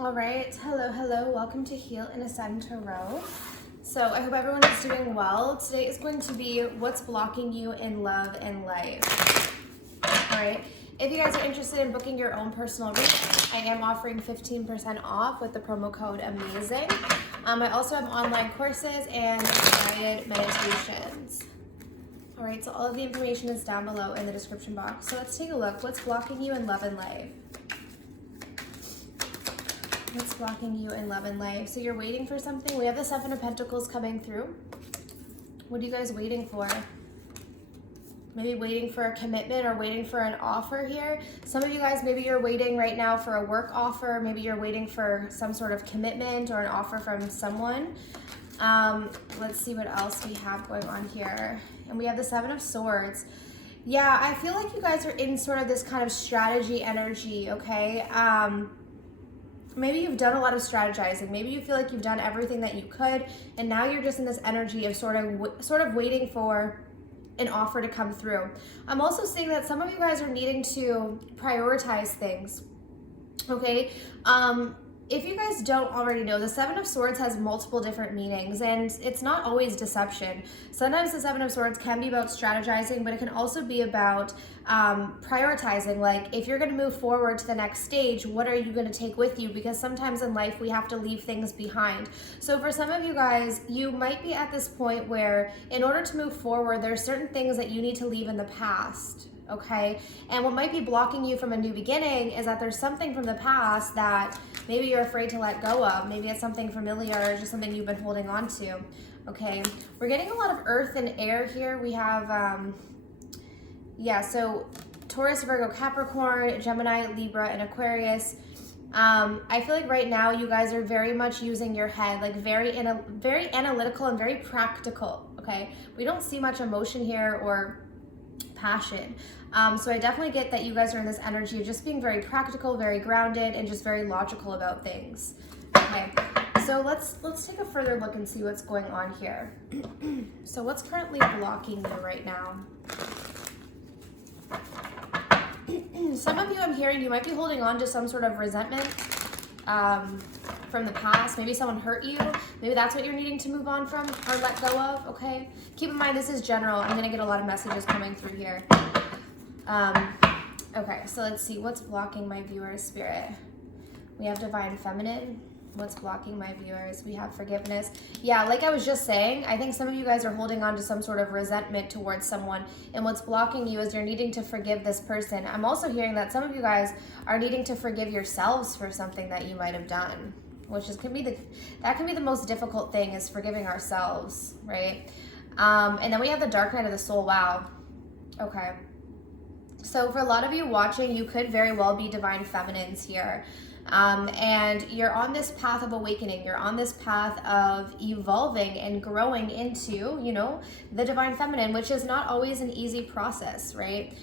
All right, hello, welcome to Heal and Ascend Tarot. So I hope everyone is doing well. Today is going to be what's blocking you in love and life. All right, if you guys are interested in booking your own personal reading, I am offering 15% off with the promo code AMAZING. I also have online courses and guided meditations. All right, so all of the information is down below in the description box. So let's take a look. What's blocking you in love and life? What's blocking you in love and life? So you're waiting for something. We have the Seven of Pentacles coming through. What are you guys waiting for? Maybe waiting for a commitment or waiting for an offer here. Some of you guys, maybe you're waiting right now for a work offer. Maybe you're waiting for some sort of commitment or an offer from someone. Let's see what else we have going on here. And we have the Seven of Swords. Yeah, I feel like you guys are in sort of this kind of strategy energy, okay? Maybe you've done a lot of strategizing. Maybe you feel like you've done everything that you could, and now you're just in this energy of sort of waiting for an offer to come through. I'm also seeing that some of you guys are needing to prioritize things, okay? If you guys don't already know, the Seven of Swords has multiple different meanings, and it's not always deception. Sometimes the Seven of Swords can be about strategizing, but it can also be about prioritizing. Like, if you're going to move forward to the next stage, what are you going to take with you? Because sometimes in life we have to leave things behind. So for some of you guys, you might be at this point where in order to move forward, there's certain things that you need to leave in the past. Okay, and what might be blocking you from a new beginning is that there's something from the past that maybe you're afraid to let go of. Maybe it's something familiar or just something you've been holding on to. Okay, we're getting a lot of earth and air here. We have, so Taurus, Virgo, Capricorn, Gemini, Libra, and Aquarius. I feel like right now you guys are very much using your head, like very analytical and very practical. Okay, we don't see much emotion here or passion. So I definitely get that you guys are in this energy of just being very practical, very grounded, and just very logical about things. Okay, so let's take a further look and see what's going on here. So what's currently blocking you right now? Some of you, I'm hearing, you might be holding on to some sort of resentment from the past. Maybe someone hurt you. Maybe that's what you're needing to move on from or let go of, okay? Keep in mind, this is general. I'm going to get a lot of messages coming through here. Okay, so let's see. What's blocking my viewers' spirit? We have Divine Feminine. What's blocking my viewers? We have forgiveness. Yeah, like I was just saying, I think some of you guys are holding on to some sort of resentment towards someone, and what's blocking you is you're needing to forgive this person. I'm also hearing that some of you guys are needing to forgive yourselves for something that you might have done, which can be the most difficult thing, is forgiving ourselves, right? And then we have the Dark Night of the Soul. Wow. Okay. So for a lot of you watching, you could very well be Divine Feminines here. And you're on this path of awakening. You're on this path of evolving and growing into, you know, the Divine Feminine, which is not always an easy process, right?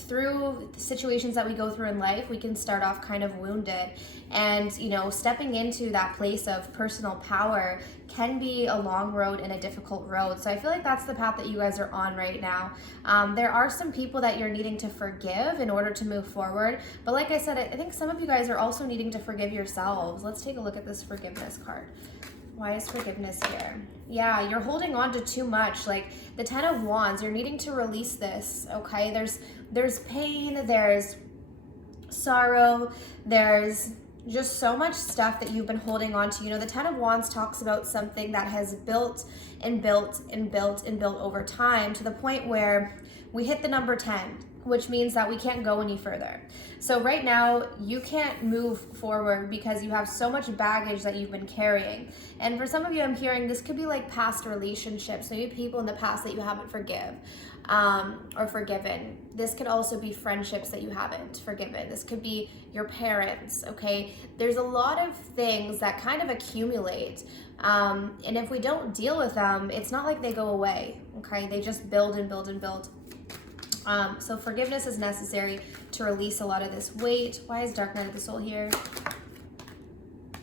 Through the situations that we go through in life, we can start off kind of wounded, and you know, stepping into that place of personal power can be a long road and a difficult road. So I feel like that's the path that you guys are on right now. There are some people that you're needing to forgive in order to move forward, but like I said, I think some of you guys are also needing to forgive yourselves. Let's take a look at this forgiveness card. Why is forgiveness here? Yeah, you're holding on to too much. Like the Ten of Wands, you're needing to release this, okay? There's pain, there's sorrow, there's just so much stuff that you've been holding on to. You know, the Ten of Wands talks about something that has built and built and built and built over time to the point where we hit the number 10, which means that we can't go any further. So right now, you can't move forward because you have so much baggage that you've been carrying. And for some of you, I'm hearing this could be like past relationships, maybe people in the past that you haven't forgiven. This could also be friendships that you haven't forgiven. This could be your parents, okay? There's a lot of things that kind of accumulate. And if we don't deal with them, it's not like they go away, okay? They just build and build and build. So forgiveness is necessary to release a lot of this weight. Why is Dark Night of the Soul here?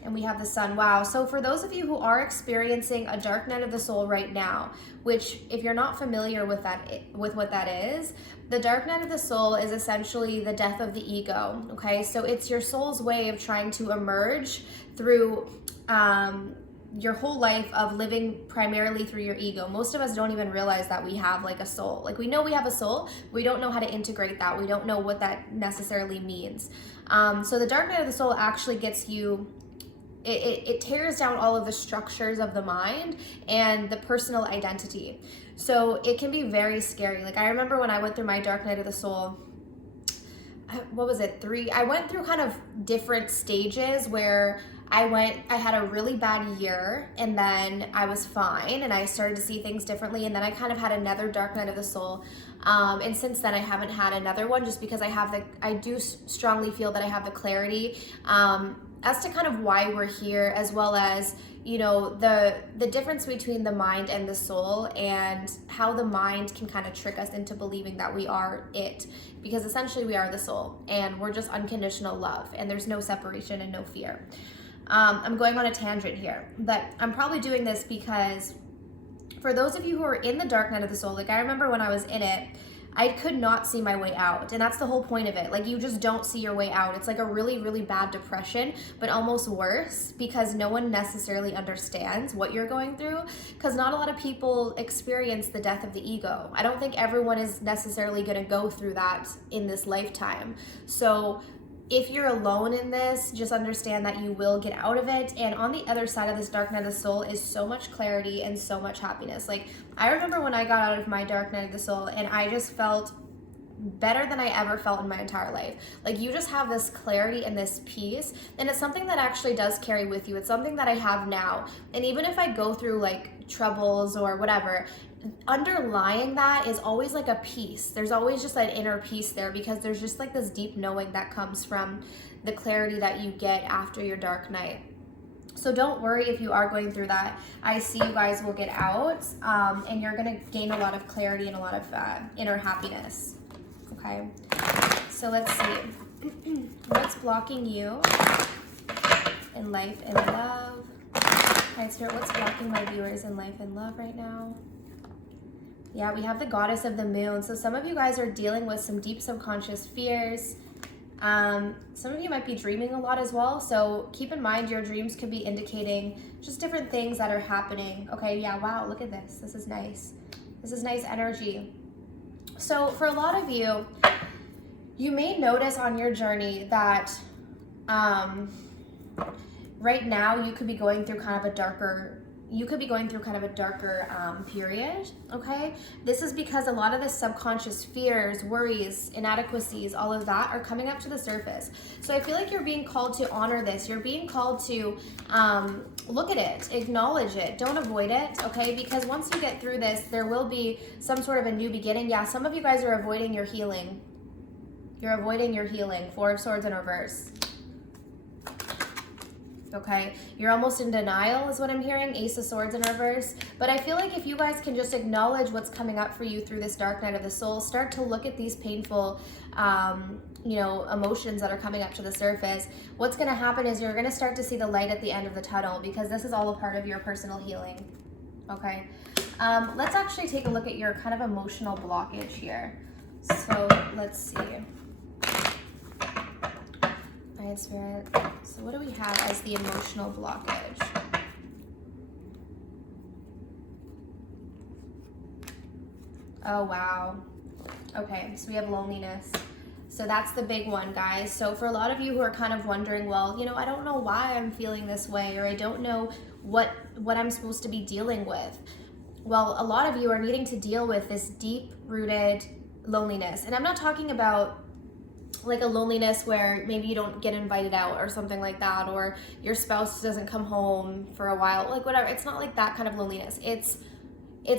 And we have the Sun. Wow. So for those of you who are experiencing a Dark Night of the Soul right now, which if you're not familiar with what that is, The dark night of the soul is essentially the death of the ego, okay? So it's your soul's way of trying to emerge through your whole life of living primarily through your ego. Most of us don't even realize that we have like a soul. Like we know we have a soul, we don't know how to integrate that. We don't know what that necessarily means. So the dark night of the soul actually gets you, it tears down all of the structures of the mind and the personal identity. So it can be very scary. Like I remember when I went through my dark night of the soul, what was it, I went through kind of different stages where I had a really bad year, and then I was fine and I started to see things differently, and then I kind of had another dark night of the soul. And since then I haven't had another one, just because I do strongly feel that I have the clarity as to kind of why we're here, as well as, you know, the difference between the mind and the soul, and how the mind can kind of trick us into believing that we are it, because essentially we are the soul and we're just unconditional love, and there's no separation and no fear. I'm going on a tangent here, but I'm probably doing this because for those of you who are in the dark night of the soul, like I remember when I was in it, I could not see my way out. And that's the whole point of it. Like you just don't see your way out. It's like a really, really bad depression, but almost worse, because no one necessarily understands what you're going through, because not a lot of people experience the death of the ego. I don't think everyone is necessarily going to go through that in this lifetime. So if you're alone in this, just understand that you will get out of it. And on the other side of this dark night of the soul is so much clarity and so much happiness. Like I remember when I got out of my dark night of the soul, and I just felt better than I ever felt in my entire life. Like you just have this clarity and this peace, and it's something that actually does carry with you. It's something that I have now. And even if I go through like troubles or whatever, underlying that is always like a peace. There's always just that inner peace there, because there's just like this deep knowing that comes from the clarity that you get after your dark night. So don't worry if you are going through that. I see you guys will get out, and you're gonna gain a lot of clarity and a lot of inner happiness. Okay, so let's see. What's blocking you in life and love? Alright, Spirit, what's blocking my viewers in life and love right now? Yeah, we have the goddess of the moon. So some of you guys are dealing with some deep subconscious fears. Some of you might be dreaming a lot as well. So keep in mind your dreams could be indicating just different things that are happening. Okay, yeah, wow, look at this. This is nice. This is nice energy. So for a lot of you, you may notice on your journey that right now you could be going through kind of a darker period, okay? This is because a lot of the subconscious fears, worries, inadequacies, all of that are coming up to the surface. So I feel like you're being called to honor this. You're being called to look at it, acknowledge it, don't avoid it, okay? Because once you get through this, there will be some sort of a new beginning. Yeah, some of you guys are avoiding your healing. You're avoiding your healing. Four of Swords in reverse. Okay, you're almost in denial is what I'm hearing. Ace of Swords in reverse. But I feel like if you guys can just acknowledge what's coming up for you through this dark night of the soul, start to look at these painful emotions that are coming up to the surface, what's going to happen is you're going to start to see the light at the end of the tunnel, because this is all a part of your personal healing. Okay, let's actually take a look at your kind of emotional blockage here. So let's see. Alright, Spirit. So what do we have as the emotional blockage? Oh, wow. Okay, so we have loneliness. So that's the big one, guys. So for a lot of you who are kind of wondering, well, you know, I don't know why I'm feeling this way, or I don't know what I'm supposed to be dealing with. Well, a lot of you are needing to deal with this deep-rooted loneliness. And I'm not talking about like a loneliness where maybe you don't get invited out or something like that, or your spouse doesn't come home for a while, like whatever. It's not like that kind of loneliness. It's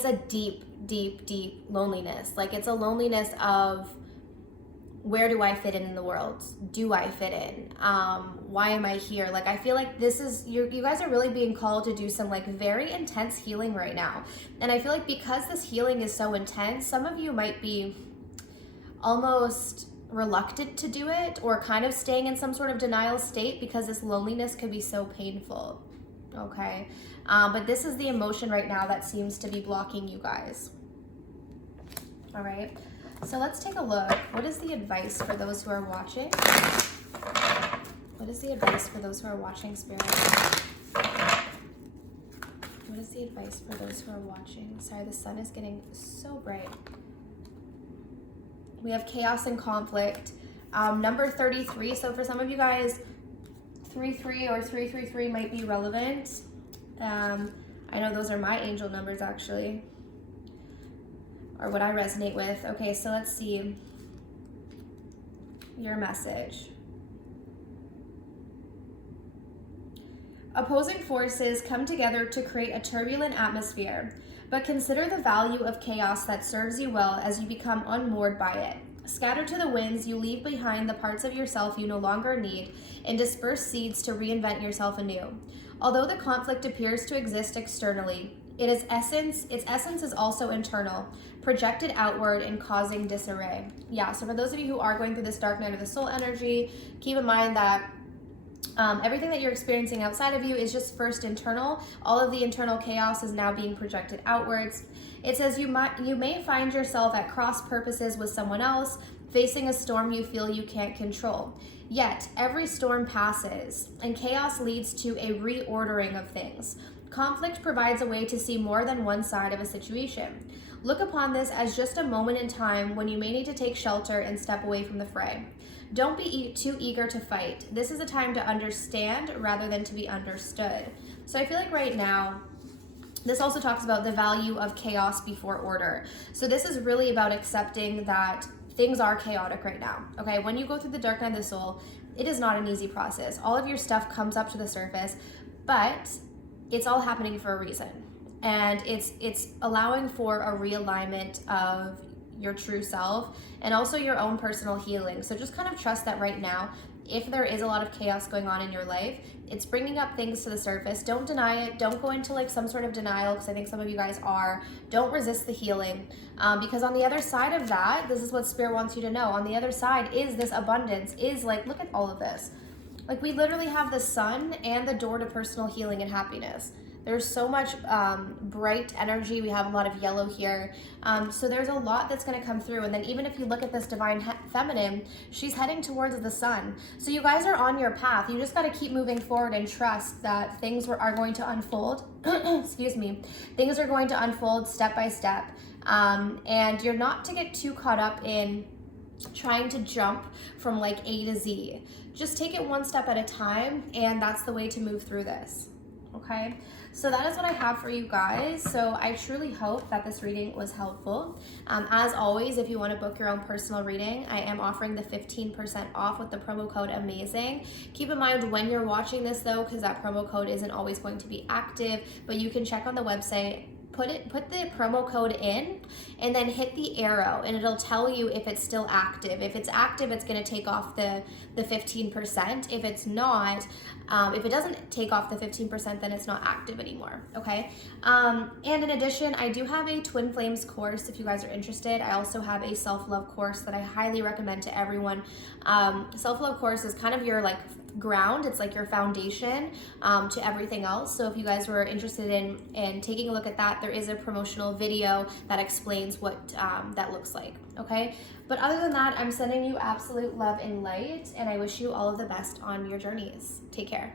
a deep, deep, deep loneliness. Like it's a loneliness of, where do I fit in the world? Do I fit in? Why am I here? Like I feel like this is, you guys are really being called to do some like very intense healing right now. And I feel like because this healing is so intense, some of you might be almost reluctant to do it, or kind of staying in some sort of denial state, because this loneliness could be so painful. Okay, but this is the emotion right now that seems to be blocking you guys. All right, So let's take a look. What is the advice for those who are watching? What is the advice for those who are watching, Spirit? What is the advice for those who are watching? Sorry, the sun is getting so bright. We have chaos and conflict. Number 33. So for some of you guys, 33 or 333 might be relevant. I know those are my angel numbers actually, or what I resonate with. Okay, so let's see your message. Opposing forces come together to create a turbulent atmosphere, but consider the value of chaos that serves you well as you become unmoored by it. Scattered to the winds, you leave behind the parts of yourself you no longer need and disperse seeds to reinvent yourself anew. Although the conflict appears to exist externally, its essence is also internal, projected outward and causing disarray. Yeah, so for those of you who are going through this dark night of the soul energy, keep in mind that everything that you're experiencing outside of you is just first internal. All of the internal chaos is now being projected outwards. It says you may find yourself at cross purposes with someone else, facing a storm you feel you can't control. Yet, every storm passes, and chaos leads to a reordering of things. Conflict provides a way to see more than one side of a situation. Look upon this as just a moment in time when you may need to take shelter and step away from the fray. Don't be too eager to fight. This is a time to understand rather than to be understood. So I feel like right now, this also talks about the value of chaos before order. So this is really about accepting that things are chaotic right now, okay? When you go through the dark night of the soul, it is not an easy process. All of your stuff comes up to the surface, but it's all happening for a reason. And it's allowing for a realignment of your true self and also your own personal healing. So just kind of trust that right now, if there is a lot of chaos going on in your life, it's bringing up things to the surface. Don't deny it. Don't go into like some sort of denial, because I think some of you guys are. Don't resist the healing, because on the other side of that, this is what Spirit wants you to know. On the other side is this abundance, is like, look at all of this. Like we literally have the sun and the door to personal healing and happiness. There's so much bright energy. We have a lot of yellow here. So there's a lot that's going to come through. And then even if you look at this divine feminine, she's heading towards the sun. So you guys are on your path. You just got to keep moving forward and trust that things are going to unfold. Excuse me. Things are going to unfold step by step. And you're not to get too caught up in trying to jump from like A to Z. Just take it one step at a time. And that's the way to move through this. Okay, so that is what I have for you guys. So I truly hope that this reading was helpful. As always, if you want to book your own personal reading, I am offering the 15% off with the promo code AMAZING. Keep in mind when you're watching this though, because that promo code isn't always going to be active, but you can check on the website. Put the promo code in and then hit the arrow and it'll tell you if it's still active. If it's active, it's going to take off the 15%. If it's not, if it doesn't take off the 15%, then it's not active anymore. Okay. And in addition, I do have a Twin Flames course if you guys are interested. I also have a self-love course that I highly recommend to everyone. Self-love course is kind of your like ground. It's like your foundation to everything else. So if you guys were interested in taking a look at that, there is a promotional video that explains what that looks like. Okay. But other than that, I'm sending you absolute love and light, and I wish you all of the best on your journeys. Take care.